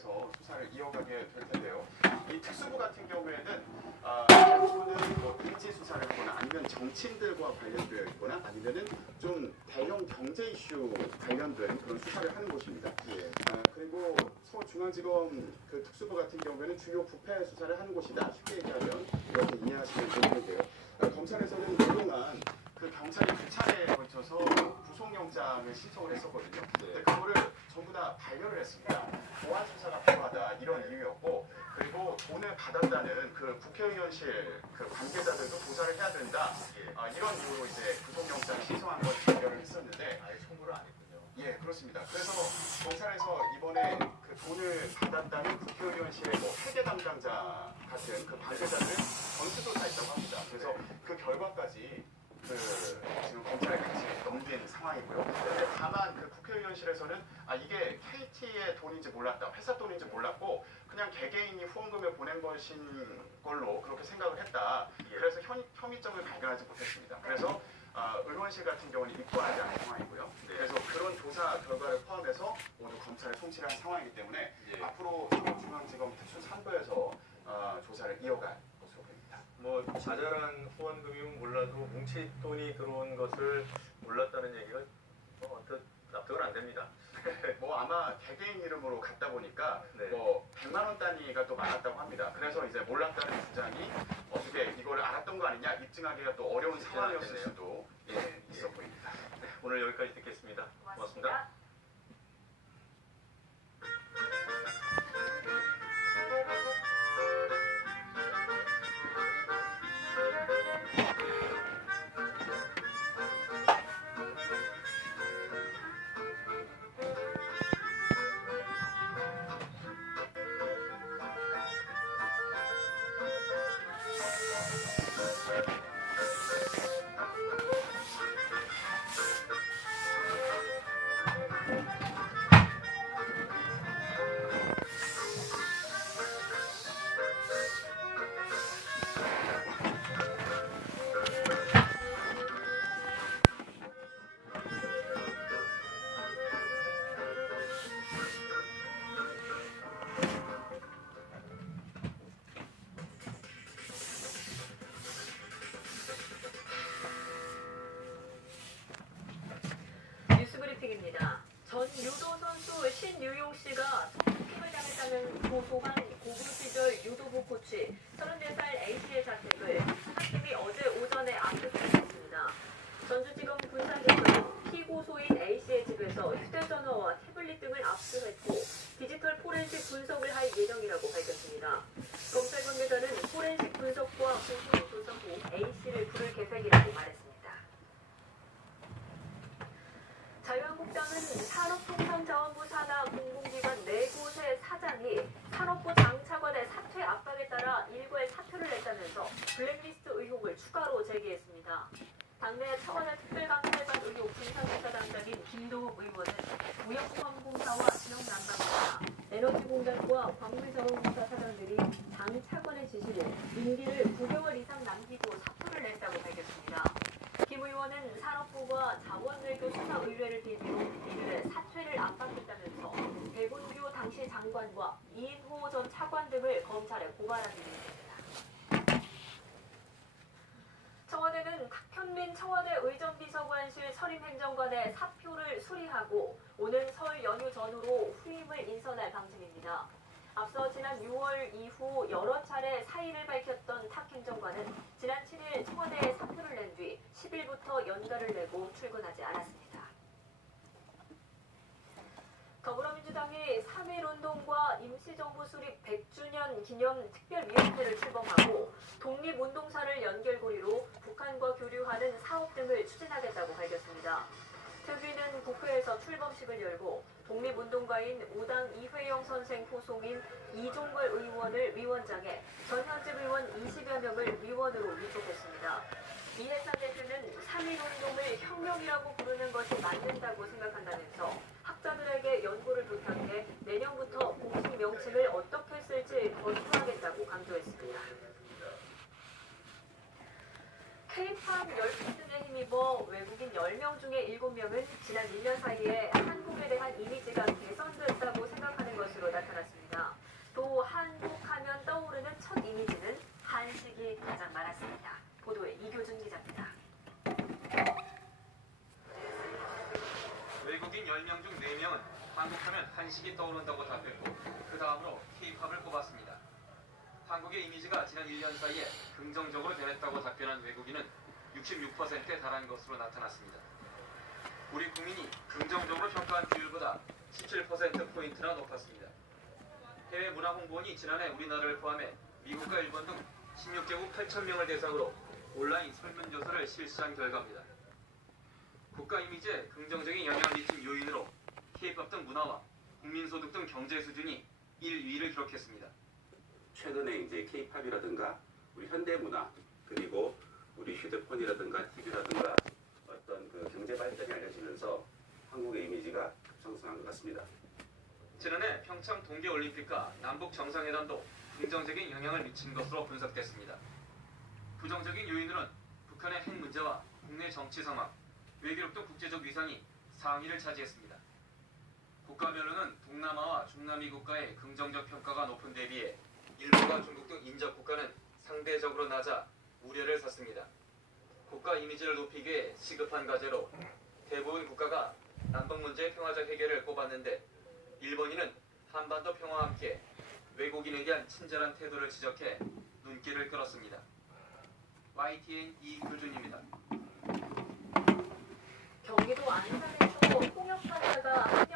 경찰에서 수사를 이어가게 될 텐데요. 이 특수부 같은 경우에는 아, 대부분은 뭐 인지 수사를 하거나 아니면 정치인들과 관련되어 있거나 아니면은 좀 대형 경제 이슈 관련된 그런 수사를 하는 곳입니다. 아, 그리고 서울중앙지검 그 특수부 같은 경우에는 주요 부패 수사를 하는 곳이다. 쉽게 얘기하면 이렇게 이해하시면 되는데요. 아, 검찰에서는 그동안 그 경찰이 두 차례에 걸쳐서 영장을 신청을 했었거든요. 근데 그거를 전부 다 반려를 했습니다. 보안 수사가 필요하다 이런 이유였고 그리고 돈을 받았다는 그 국회의원실 그 관계자들도 조사를 해야 된다 아, 이런 이유로 이제 구속영장 신청한 걸 발견을 했었는데 아예 청구를 안 했군요. 예 그렇습니다. 그래서 검찰에서 이번에 그 돈을 받았다는 국회의원실의 뭐 회계 담당자 같은 그 관계자들 전수조사했다고 합니다. 그래서 그 결과까지 그 지금 검찰에 같이 넘긴 상황이고요. 근데 다만 그 국회의원실에서는 아 이게 KT의 돈인지 몰랐다, 회사 돈인지 몰랐고 그냥 개개인이 후원금을 보낸 것인 걸로 그렇게 생각을 했다. 그래서 현, 혐의점을 발견하지 못했습니다. 그래서 아, 의원실 같은 경우는 입건하지 않은 상황이고요. 그래서 그런 조사 결과를 포함해서 모두 검찰에 송치를 한 상황이기 때문에 예. 앞으로 서울중앙지검 특수산부에서 아, 조사를 이어갈 것으로 보입니다. 뭐 자잘한 후원금이면 몰라도 뭉칫돈이 들어온 것을 몰랐다는 얘기가 뭐 어떤 납득은 안 됩니다. 뭐 아마 개개인 이름으로 갔다 보니까 네. 뭐 100만 원 단위가 또 많았다고 합니다. 그래서 이제 몰랐다는 주장이 어떻게 이거를 알았던 거 아니냐 입증하기가 또 어려운 상황이었을. 수도 예, 있어 보입니다. 오늘 여기까지 듣겠습니다. 고맙습니다. 뉴스브리핑입니다. 압수했고 디지털 포렌식 분석을 할 예정이라고 밝혔습니다. 검찰 관계자는 포렌식 분석과 공식 조사 후 A씨를 부를 계획이라고 말했습니다. 자유한국당은 산업통상자원부 산하 공공기관 네 곳의 사장이 산업부 장차관의 사퇴 압박에 따라 일괄 사표를 냈다면서 블랙리스트 의혹을 추가로 제기했습니다. 당내 차관의 특별감찰관 의혹 진상조사 당사인 김도욱 의원은 무역보험공사와 지역 난방공사, 에너지공단과 광물자원공사 사장들이 장 차관의 지시로 임기를 9개월 이상 남기고 사표를 냈다고 밝혔습니다. 김 의원은 산업부가 자원외교 수사 의뢰를 빌미로 이들의 사퇴를 압박했다면서 백운규 당시 장관과 이인호 전 차관 등을 검찰에 고발한 바 있습니다. 청와대는 탁현민 청와대 의전비서관실 사표를 수리하고 오는 설 연휴 전후로 후임을 인선할 방침입니다. 앞서 지난 6월 이후 여러 차례 사의를 밝혔던 탁 행정관은 지난 7일 청와대에 사표를 낸 뒤 10일부터 연가를 내고 출근하지 않았습니다. 더불어민주당이 3.1운동과 임시정부 수립 100주년 기념 특별위원회를 출범하고 독립운동사를 연결고리로 북한과 교류하는 사업 등을 추진하겠다고 밝혔습니다. 특위는 국회에서 출범식을 열고 독립운동가인 우당 이회영 선생 후송인 이종걸 의원을 위원장에 전현직 의원 20여 명을 위원으로 위촉했습니다. 이해찬 대표는 3.1운동을 혁명이라고 부르는 것이 맞는다고 생각한다 입어 외국인 10명 중에 7명은 지난 1년 사이에 한국에 대한 이미지가 개선되었다고 생각하는 것으로 나타났습니다. 또 한국하면 떠오르는 첫 이미지는 한식이 가장 많았습니다. 보도에 이교준 기자입니다. 외국인 10명 중 4명은 한국하면 한식이 떠오른다고 답했고 그 다음으로 케이팝을 꼽았습니다. 한국의 이미지가 지난 1년 사이에 긍정적으로 변했다고 답변한 외국인은 66%에 달한 것으로 나타났습니다. 우리 국민이 긍정적으로 평가한 비율보다 17%포인트나 높았습니다. 해외 문화 홍보원이 지난해 우리나라를 포함해 미국과 일본 등 16개국 8,000명을 대상으로 온라인 설문조사를 실시한 결과입니다. 국가 이미지에 긍정적인 영향을 미친 요인으로 K-팝 등 문화와 국민소득 등 경제 수준이 1, 2위를 기록했습니다. 최근에 이제 K-팝이라든가 우리 현대 문화 그리고 우리 휴대폰이라든가 TV라든가 어떤 그 경제 발전이 알려지면서 한국의 이미지가 급상승한 것 같습니다. 지난해 평창 동계올림픽과 남북 정상회담도 긍정적인 영향을 미친 것으로 분석됐습니다. 부정적인 요인으로는 북한의 핵 문제와 국내 정치 상황, 외교력 등 국제적 위상이 상위를 차지했습니다. 국가별로는 동남아와 중남미 국가의 긍정적 평가가 높은 데 비해 일본과 중국 등 인접 국가는 상대적으로 낮아 우려를 샀습니다. 국가 이미지를 높이기 위해 시급한 과제로 대부분 국가가 남북 문제의 평화적 해결을 꼽았는데 일본인은 한반도 평화와 함께 외국인에 대한 친절한 태도를 지적해 눈길을 끌었습니다. YTN 이규준입니다. 경기도 안산에서 홍역 환자가